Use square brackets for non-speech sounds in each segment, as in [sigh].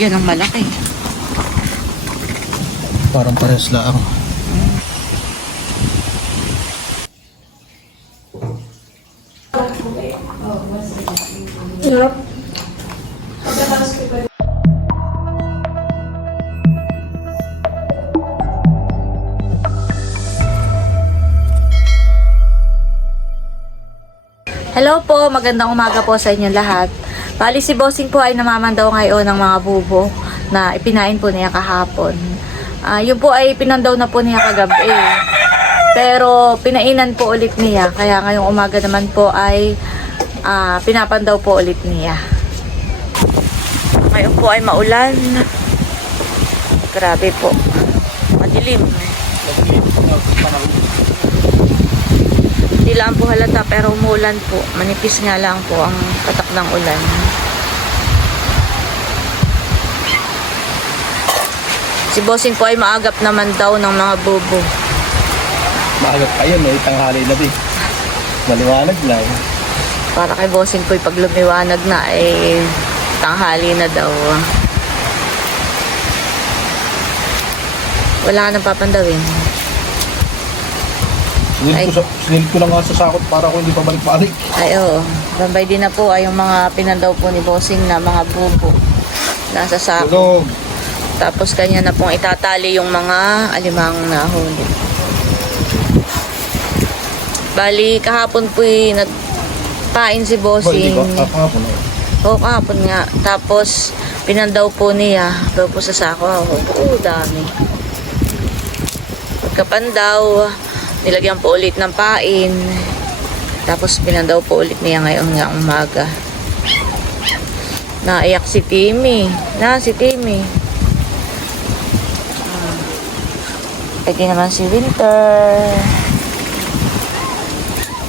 Yan ang malaki. Parang pares lang. Hello po, magandang umaga po sa inyo lahat. Bali si Bossing po ay namamandaw ngayon ng mga bubo na ipinain po niya kahapon. Ah, yun po ay pinandaw na po niya kagabi. Pero pinainan po ulit niya. Kaya ngayong umaga naman po ay ah, pinapandaw po ulit niya. Ngayon po ay maulan. Grabe po. Madilim. Hindi lang po halata pero umulan po. Manipis nga lang po ang tatak ng ulan. Si Bossing po ay maagap naman daw ng mga bobo. Maagat pa yun eh, tanghali na din. Maliwanag lang. Para kay Bossing po pag lumiwanag na eh tanghali na daw. Wala ka nang papandawin. Ay. Sinilid ko, sa, sinilid ko na nga sa sakot para ko hindi pa balik-balik. Ay oo. Bambay din na po ay yung mga pinandaw po ni Bossing na mga bubo. Nasa sako. Tulog. Tapos kanya na pong itatali yung mga alimang nahuli. Bali, kahapon po nagpain si Bossing. Kapapon eh. Oo, kahapon nga. Tapos, pinandaw po niya. Daw po sa sako. Oo, dami. Pagkapandaw, nilagyan po ulit ng pain. Tapos, pinandaw po ulit niya ngayon nga umaga. Naiyak si Timmy. Na, si Timmy. Ah. Pwede naman si Winter.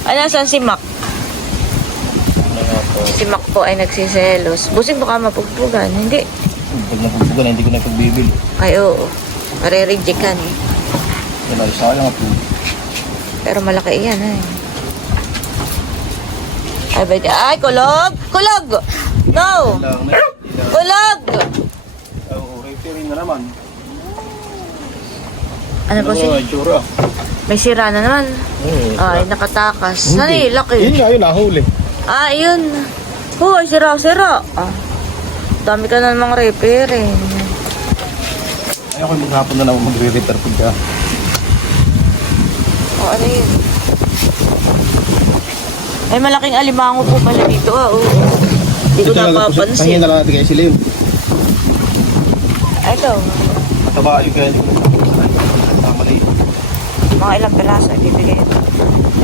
Ay, nasan si Mac? Si Mac po ay nagsiselos. Busing baka mapugpugan. Hindi. Pag napupugan, hindi ko na pagbibili. Ay, oo. Marireject ka eh. Yan ay sayang at Pero malaki yan eh. Ay, ba't Ay, kulog! Kulog! No! lang. Kulog! Oo, repairing na naman. Ano si? Ano nga, itsura? May sira na naman. Oo. Ay, nakatakas. Eh, Yun laki. nga, yun, nahuli. Ah, yun. Hoy, sira, sira. Ah. Dami ka na namang repairing. Ay, ako maghapon na lang magre-repair pagka. O, ano yun? Ay, malaking alimango po pala dito. Ah, oo. Hindi ko napapansin. na lang natin kay Silim. Ay, ito. Mataba yung Kamali. Mga ilang piraso ay bibigay ito.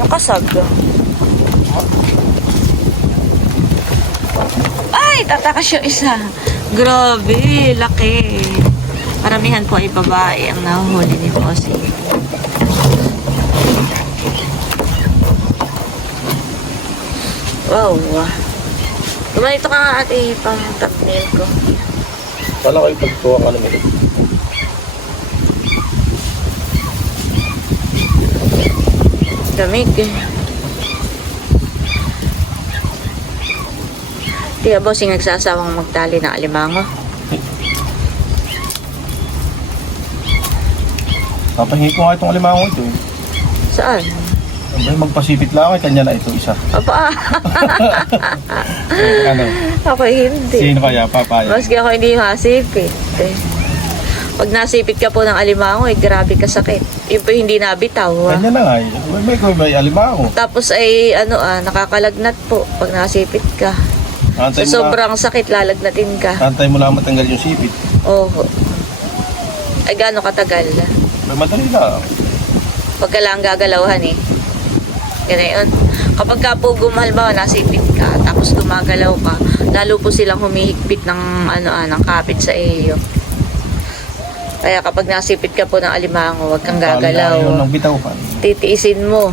Yung kasag. Ay, tatakas yung isa. Grabe, laki. Paramihan po ay babae ang nahuhuli ni Bossy. Wow. Gumanito ka nga ate pang thumbnail ko. Kala kayo pagtuwa ka naman. Damig eh. Tiya bossing nagsasawang magtali ng alimango. Papahingi ko nga itong alimango ito. eh. Saan? Abay, magpasipit lang ay kanya na ito isa. Apa, [laughs] ano? ako hindi. Sino kaya papaya? Maski ako hindi masipit. Eh. Pag nasipit ka po ng alimango, eh, grabe ka sakit. Yung po hindi nabitaw. ah. Kanya na nga eh. May, may, may alimango. Tapos ay ano ah, nakakalagnat po pag nasipit ka. Antay mo, na, sobrang sakit, lalagnatin ka. antay mo lang matanggal yung sipit. Oo. Ay gaano katagal? May madali lang. Pag ka lang gagalawhan eh. Ganayon. Kapag ka po gumalbawa, nasipit ka, tapos gumagalaw ka, lalo po silang humihigpit ng, ano, ah, ng kapit sa iyo. Kaya kapag nasipit ka po ng alimango, huwag kang gagalaw. ng bitaw ka. Titiisin mo.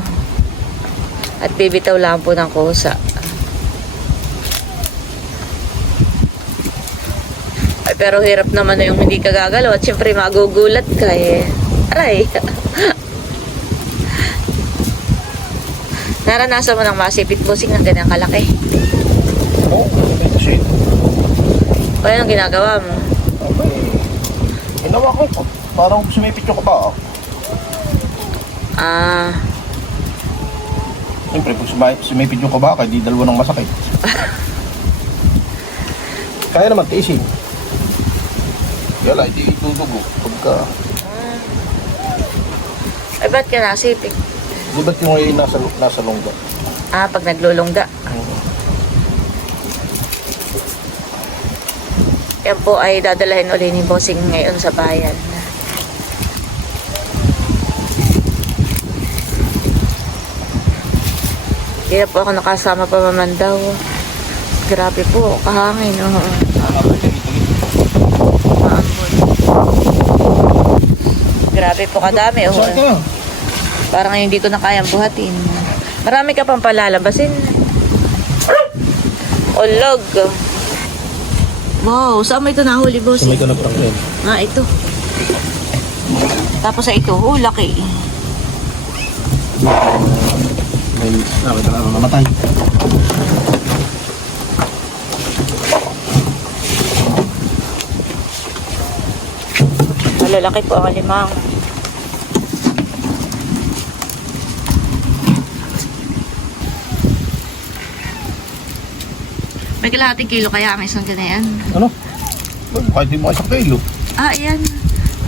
At bibitaw lang po ng kusa. Ay, pero hirap naman na yung hindi ka gagalaw at syempre magugulat ka eh. Aray. [laughs] Naranasan mo ng masipit busing ng ganyan kalaki. Oo, oh, may shade. O yan ang ginagawa mo. Ginawa ko. Parang sumipit yung kaba. Ah, Siyempre, pag sumipit, sumipit yung kaba, kaya di dalawa ng masakit. [laughs] Kaya naman tiisin. Kaya lang, hindi itutugo. Pagka, ay ba't ka nasipig? di ba't yung ngayon nasa, nasa longga? Ah, pag naglulungga. Yan po ay dadalahin uli ni Bossing ngayon sa bayan. Hindi na po ako nakasama pa mamandaw. Grabe po, kahangin. Oh. Maambon. Grabe po kadami. Oh. Parang hindi ko na kayang buhatin. Marami ka pang palalabasin. Olog. Wow, saan mo ito nahuli, boss? Sumay ko na yun. Ah, ito. Tapos sa ito, oh, laki. May nakita na namatay. Malalaki po ang limang. May kalahating kilo kaya ang isang ganyan. Ano? Kahit di mo isang kilo. Ah, ayan.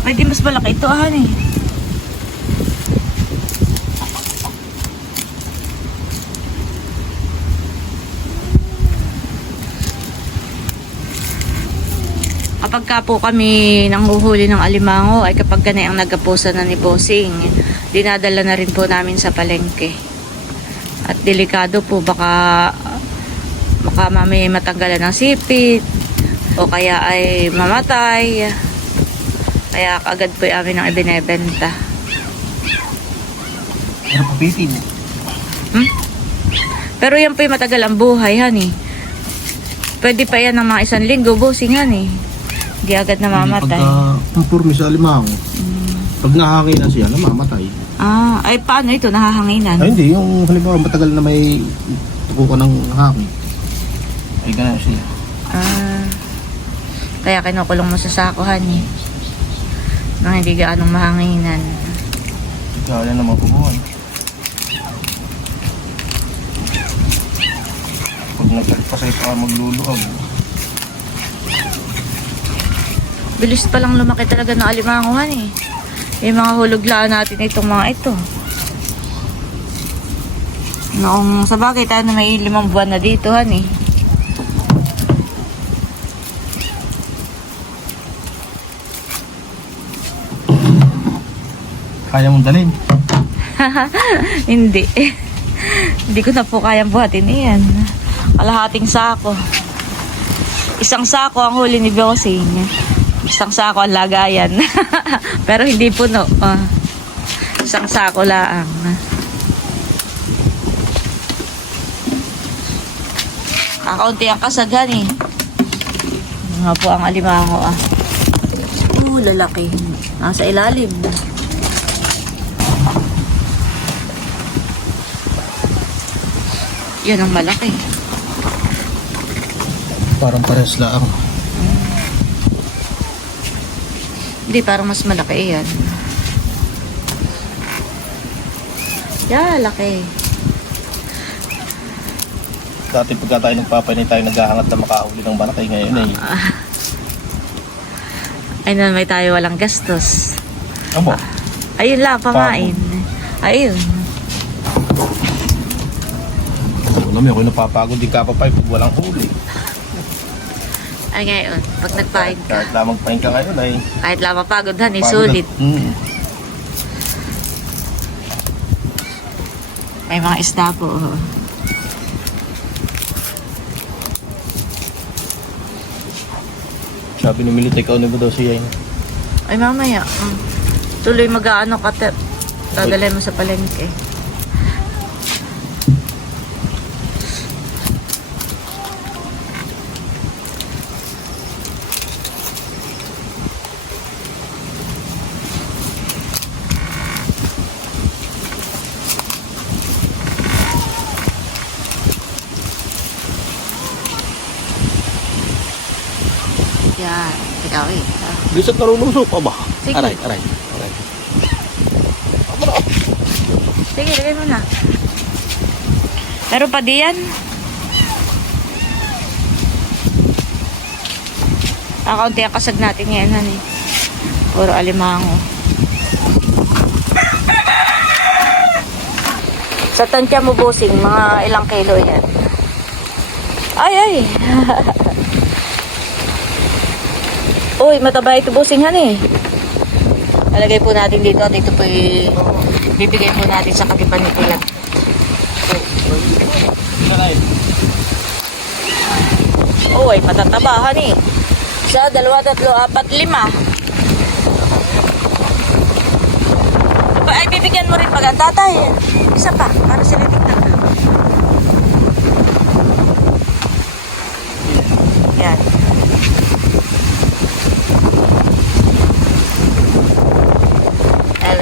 Pwede mas malaki ito, ah, eh. Kapag ka po kami nang huhuli ng alimango ay kapag ka na ang nagapusa na ni Bossing, dinadala na rin po namin sa palengke. At delikado po baka baka mamaya matanggalan ng sipit o kaya ay mamatay. Kaya agad po amin ang ibinebenta. Ano papitin? Pero yan po yung matagal ang buhay, honey. Pwede pa yan ng mga isang linggo, bossing, honey. Hindi agad namamatay. Pagka purmi sa alimango, pag nahangin na siya, namamatay. Ah, ay paano ito? Nahahanginan? Ay hindi, yung halimbawa matagal na may tuko ka ng hangin. Ay ganun siya. Ah, kaya kinukulong mo sa sako, honey. Nang hindi gaanong mahanginan. Kaya naman kumuhan. Pag nagpasay pa magluluag. Bilis pa lang lumaki talaga ng alimango, honey. Yung mga huluglaan natin itong mga ito. Noong sa bagay tayo na may limang buwan na dito, honey. Kaya mong dalhin. [laughs] Hindi. Hindi ko na po kayang buhatin yan. Kalahating sako. Isang sako ang huli ni Bossing. Isang sako ang lagayan. [laughs] Pero hindi puno. Ah. isang sako lang. Kakaunti ang kasaghan eh. Ano nga po ang alimango ah. Oh, lalaki. Nasa ilalim. Yan ang malaki. Parang pares lang. Hindi, parang mas malaki yan. Yeah, laki. Dati pagka tayo nagpapanay tayo naghahangat na makahuli ng banakay ngayon eh. Ay na may tayo walang gastos. Amo, Ayun lang, pamain. Ayun. Alam mo, ako napapagod din kapapay pag walang huli. Ay ngayon, pag nagpain ka, Kahit lamang pahin ka ngayon ay kahit lang mapagod han, eh, pagod sulit. Mm. May mga isda po. oh. Sabi ni Milita, ikaw na ba daw siya yun? Ay mamaya. mm. Tuloy mag-aano ka. Dadalhin mo sa palengke. Yan. Ikaw eh. Bisan narulusok pa ba? Sige. Aray, aray, aray. Sige, lagay mo na. Meron pa diyan? Ah, kaunti ang kasag natin ngayon, honey. Puro alimango. Sa tansya mo, busing, mga ilang kilo yan. Ay, ay! [laughs] Uy, mataba ito busing, honey. Lalagay po natin dito at ito po ay bibigay po natin sa katipan ni Kuya. Ay matatabahan eh. Isa, dalawa, tatlo, apat, lima. Ay bibigyan mo rin pag tatay. Isa pa, para sila tignan. Yan.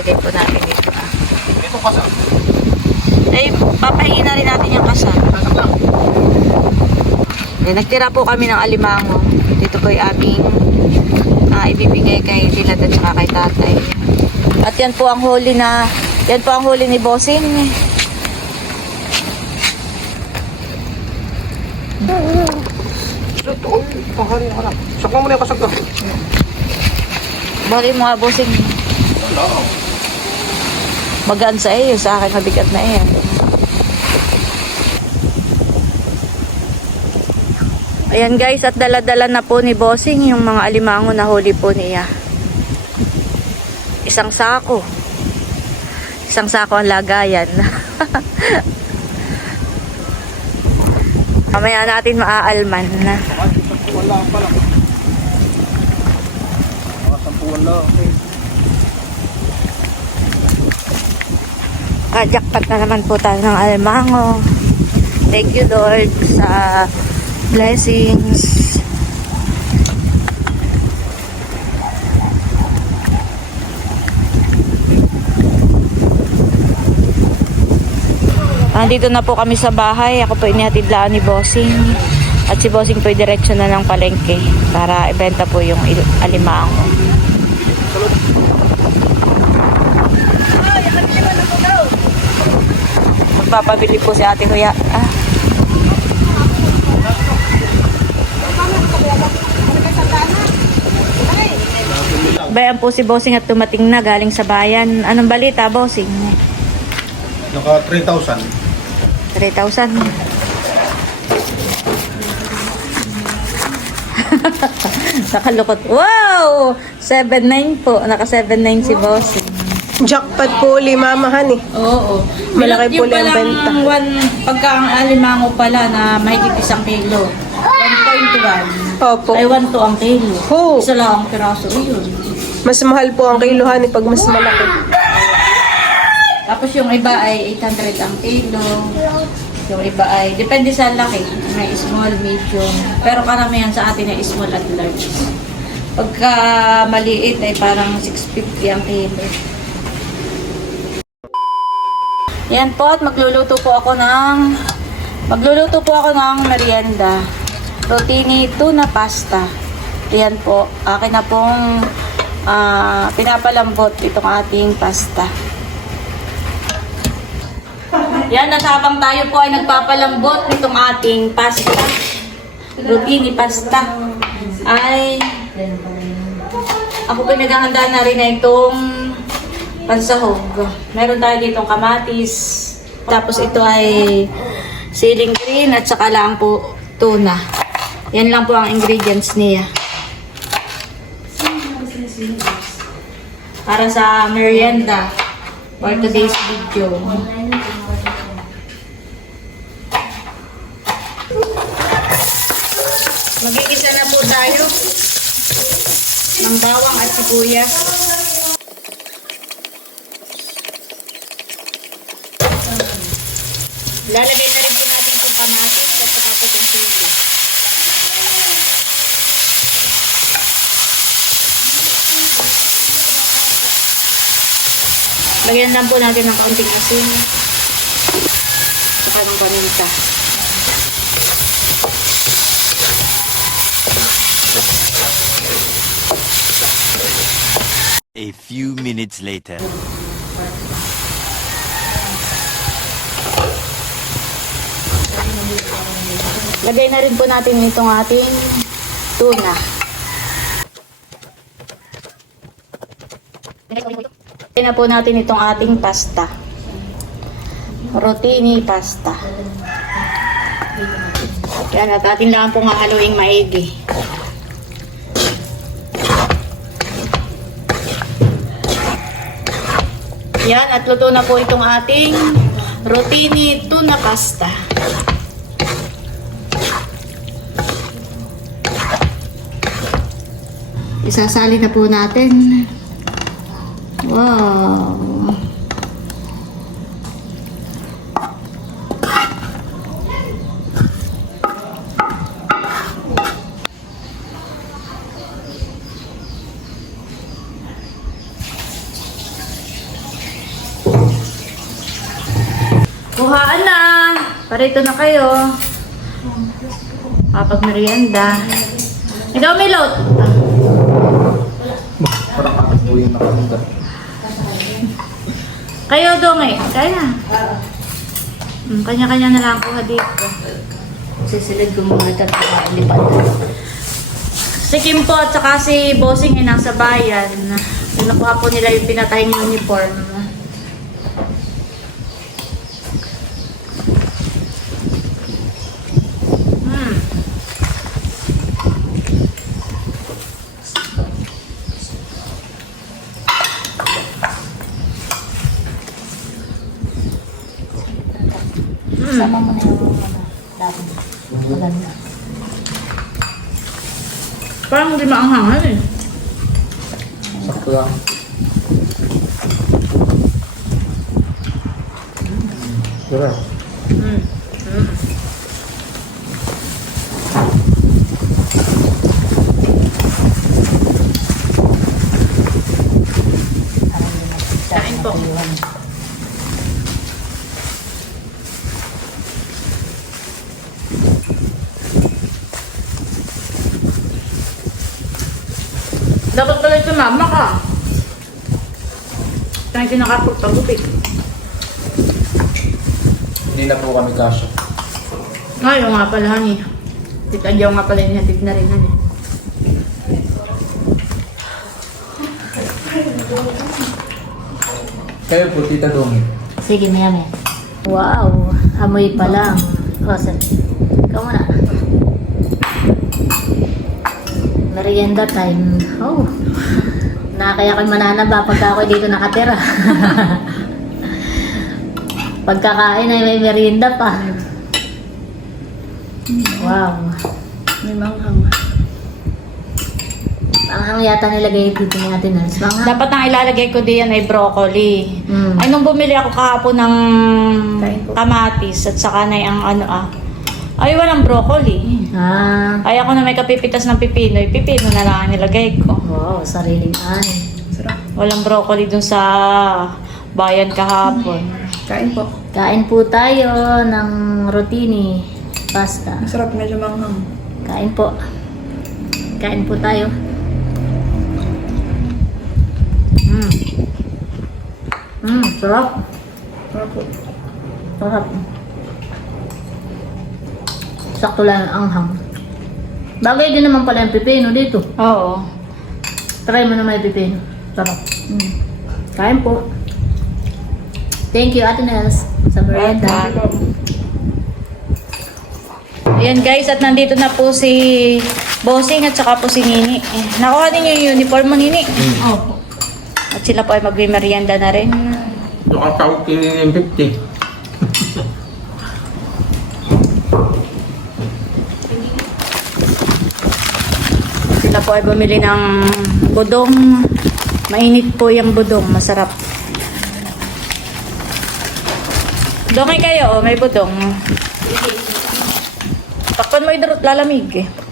Lalagay po natin dito. Ito kasa. Ay, papahingin na rin natin yung kasa. Eh, nagtira po kami ng alimango. Dito po yung aming ah, ibibigay kay Dilad at saka kay tatay. At yan po ang huli na, yan po ang huli ni Bossing. Ito, oh, pahari ka na. Sakma mo na yung kasak ka. Bali mo nga Bossing. Wala. Magaan sa iyo, sa akin mabigat na yan. Ayan guys, at dala-dala na po ni Bossing yung mga alimango na huli po niya. Isang sako. Isang sako ang lagayan. [laughs] Mamaya natin maaalman na. Wala pa lang. Mga sampuan lang. Okay. Kajakpat na naman po tayo ng alimango. Thank you Lord sa blessings. Nandito na po kami sa bahay. Ako po inihatidlaan ni Bossing. At si Bossing po direksyon na ng palengke para ibenta po yung il- alimango. Magpapabili po si Ate Huya. Ah. Bayan po si Bossing at tumating na galing sa bayan. Anong balita, Bossing? Naka 3,000. 3,000. Nakalukot. Wow! 7,900 po. Naka 7,900 si Bossing. Jackpot po uli, mamahan eh. Oo. Malaki po lang benta. One, pagka ang alimango pala na mahigit isang kilo. 1.1. Opo. Ay, 1 to ang kilo. Ho. Isa lang ang piraso. Yun. Mas mahal po ang kiluhan eh pag mas malaki. Tapos yung iba ay 800 ang kilo. Yung iba ay, depende sa laki. May small, medium. Pero karamihan sa atin ay small at large. Pagka maliit ay parang 650 ang kilo. Yan po at magluluto po ako ng magluluto po ako ng merienda. Rotini tuna pasta. Yan po. Akin na pong ah, pinapalambot itong ating pasta. Yan, at habang tayo po ay nagpapalambot nitong ating pasta, rotini pasta, ay ako po naghahanda na rin na itong pansahog. Meron tayo ditong kamatis, tapos ito ay siling green at saka lang po tuna. Yan lang po ang ingredients niya. Para sa merienda for today's video. Magigisa na po tayo ng bawang at sibuyas. Lalagay na rin po natin itong kamatis at saka po itong sili. Lagyan lang po natin ng kaunting asin. Saka ng paminta. A few minutes later. Lagay na rin po natin itong ating tuna. Lagay na po natin itong ating pasta. Rotini pasta. Yan, at atin lang pong hahaluing maigi. Yan, at luto na po itong ating rotini tuna pasta. Isasali na po natin. Wow. Kuhaan na! Parito na kayo. Kapag merienda. Ikaw, Milot. Po yung nakasundan. Kayo, Donge. Kaya na. Hmm, kanya-kanya na lang kuha dito. Sisilid ko mga tatlo lipad. Si Kim po at saka si Bossing ay nasa bayan. Pinukuha po nila yung pinatayang uniform. Hmm. Sama mo na yung ano, dati. Maganda. Parang hindi maanghangan eh. Sakto lang. Mm. Mm. Kain po. Dapat pala sumama ka. Kaya kinakapagpagupit. Hindi na po kami kasya. Ngayon nga pala, honey. Tita Diyaw nga pala nihatid na rin, honey. Kayo po, Tita Dongi. Sige, maya maya. Wow, amoy pa lang. Sir. Ikaw muna. Merienda time. Oh. Nakakaya ko'y mananaba pagka ako dito nakatira. [laughs] Pagkakain ay may merienda pa. Wow. May manghang. Ang yata nilagay dito ni Ate Nels. Mga Dapat ang ilalagay ko diyan ay broccoli. Mm. Ay, nung bumili ako kahapon ng kamatis at saka na ang ano ah. Ay, walang broccoli. Ah, Ay, ako na may kapipitas ng pipino. Yung pipino na lang ang nilagay ko. wow, sariling ani. Sarap. Walang broccoli dun sa bayan kahapon. Kain po. Kain po tayo ng rotini pasta. Masarap, medyo manghang. Kain po. Kain po tayo. Mm. Mm, sarap. Sarap po. Sarap. Sakto lang ang anghang. Bagay din naman pala yung pipino dito. Oo. Try mo naman yung pipino. Sarap. Mm. Kain po. Thank you, Ate Nels, sa. Welcome. Ayan guys, at nandito na po si Bossing at saka po si Nini. Eh, nakuha ninyo yung uniform mo, Nini. Opo. At sila po ay magme-merienda na rin. Nakatawag kini ng 50. Po ay bumili ng budong. Mainit po yung budong. Masarap. Dongay kayo, oh, may budong. Takpan mo yung lalamig eh.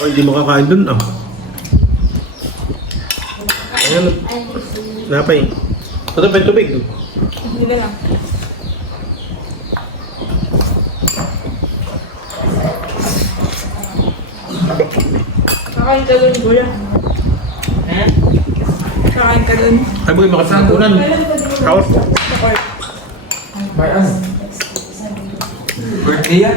Baka hindi makakain dun ah. Ayan. Napay. Ito pa yung tubig. Hindi na lang. Kakain ka dun, kuya. Kakain ka dun. Ay boy, makasakunan. Kaos. Birthday yan?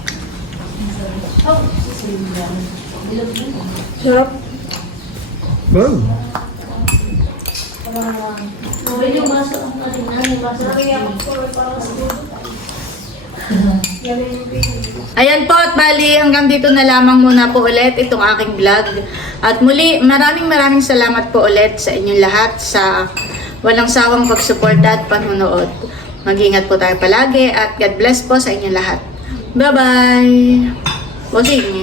Sarap. Wow. Ayan po at bali hanggang dito na lamang muna po ulit itong aking vlog. At muli maraming maraming salamat po ulit sa inyong lahat sa walang sawang pagsuporta at panunood. Mag-ingat po tayo palagi at God bless po sa inyong lahat. Bye-bye! Bossing!